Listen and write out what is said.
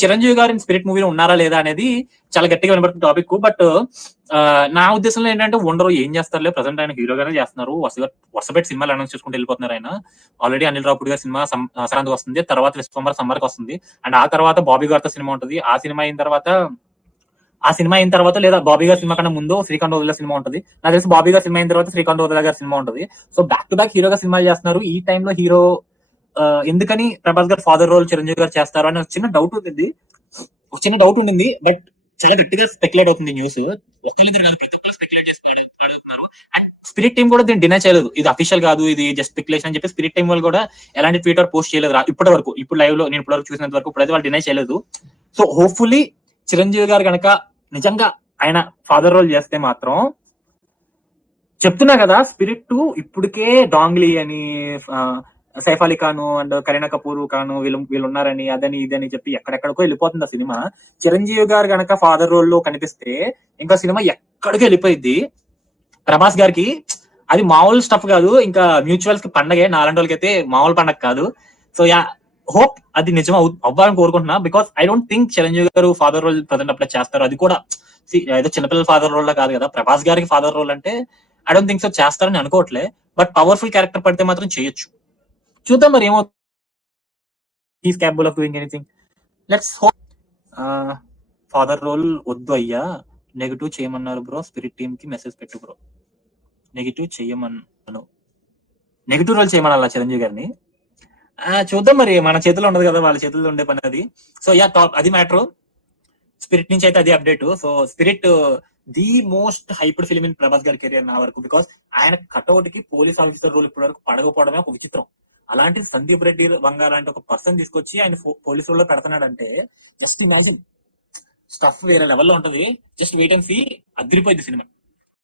చిరంజీవి గారు స్పిరిట్ మూవీలో ఉన్నారా లేదా అనేది చాలా గట్టిగా వినబడుతున్న టాపిక్. బట్ నా ఉద్దేశంలో ఏంటంటే ఉండరు, ఏం చేస్తారులే, ప్రజెంట్ ఆయన హీరోగానే చేస్తున్నారు, వరుసపెట్టి సినిమాలు అనౌన్స్ చేసుకుంటూ వెళ్ళిపోతున్నారు ఆయన. ఆల్రెడీ అనిల్ రావుపూడి గారి సినిమా సంక్రాంతికి వస్తుంది, తర్వాత విశ్వంబర సమ్మర్కి వస్తుంది, అండ్ ఆ తర్వాత బాబీ గారితో సినిమా ఉంటుంది. ఆ సినిమా అయిన తర్వాత లేదా బాబీ గారి సినిమా కన్నా ముందు శ్రీకాంత్ ఓదెల సినిమా ఉంటుంది. నాకు తెలిసి బాబీ గారి సినిమా అయిన తర్వాత శ్రీకాంత్ ఓదెల గారి సినిమా ఉంటుంది. సో బ్యాక్ టు బ్యాక్ హీరోగా సినిమాలు చేస్తున్నారు. ఈ టైంలో హీరో ఎందుకని ప్రభాస్ గారు ఫాదర్ రోల్ చిరంజీవి గారు చేస్తారు అని చిన్న డౌట్ ఉండింది. బట్ చాలా గట్టిగా స్పెక్యులేట్ అవుతుంది న్యూస్. స్పిరిట్ టీం కూడా దీన్ని డినై చేయలేదు, ఇది అఫీషియల్ కాదు, ఇది జస్ట్ స్పెక్యులేషన్ అని చెప్పి స్పిరిట్ టీం వాళ్ళు కూడా ఎలాంటి ట్విట్టర్ పోస్ట్ చేయలేదు ఇప్పటి వరకు. ఇప్పుడు లైవ్ లో నేను ఇప్పటివరకు చూసినంత వరకు ఇప్పుడైతే వాళ్ళు డినై చేయలేదు. సో హోప్ఫుల్లీ చిరంజీవి గారు కనుక నిజంగా ఆయన ఫాదర్ రోల్ చేస్తే మాత్రం, చెప్తున్నా కదా, స్పిరిట్ 2 ఇప్పటికే డాంగ్లీ అని సైఫ్ అలీ ఖాన్ అండ్ కరీనా కపూర్ ఖాన్ వీళ్ళు ఉన్నారని అదని ఇదని చెప్పి ఎక్కడెక్కడికో వెళ్ళిపోతుంది ఆ సినిమా. చిరంజీవి గారు కనుక ఫాదర్ రోల్ లో కనిపిస్తే ఇంకా సినిమా ఎక్కడికి వెళ్ళిపోయింది. ప్రభాస్ గారికి అది మామూలు స్టఫ్ కాదు, ఇంకా మ్యూచువల్స్ కి పండగే, నాలాంటి వాళ్ళకైతే మామూలు పండగ కాదు. సో హోప్ అది నిజం అవ్వాలని కోరుకుంటున్నా. Because I don't think Chiranjeevi గారు ఫాదర్ రోల్ ప్రజెంట్ అప్లై చేస్తారు. అది కూడా ఏదో చిన్నపిల్లల ఫాదర్ రోల్ కాదు కదా, ప్రభాస్ గారికి ఫాదర్ రోల్ అంటే ఐ డోంట్ థింక్ సో చేస్తారని అనుకోవట్లే. బట్ పవర్ఫుల్ క్యారెక్టర్ పడితే మాత్రం చేయొచ్చు. చూద్దాం మరి ఏమవుతుంది. He's capable of doing anything. Let's hope. Father role వద్దు అయ్యా, నెగిటివ్ చేయమన్నారు బ్రో, స్పిరిట్ టీమ్ కి మెసేజ్ పెట్టు బ్రో. నెగిటివ్ చేయమన్నాను, నెగిటివ్ రోల్ చేయమన్నా చిరంజీవి గారిని. చూద్దాం మరి, మన చేతిలో ఉండదు కదా, వాళ్ళ చేతుల్లో ఉండే పని అది. సో టాప్ అది మ్యాటర్. స్పిరిట్ నుంచి అయితే అది update. So spirit the most hyped film in Prabhas గారి కెరియర్ నా వరకు. బికాస్ ఆయన కట్అవుట్ కి పోలీస్ ఆఫీసర్ రోల్ ఇప్పటి వరకు పడకపోవడమే ఒక విచిత్రం. అలాంటి సందీప్ రెడ్డి వంగా లాంటి ఒక పర్సన్ తీసుకొచ్చి ఆయన పోలీసు రోల్ లో పెడుతున్నాడంటే జస్ట్ ఇమాజిన్, స్టఫ్ వేరే లెవెల్లో ఉంటుంది. జస్ట్ వెయిట్ అండ్ సీ, అదిరిపోయింది సినిమా.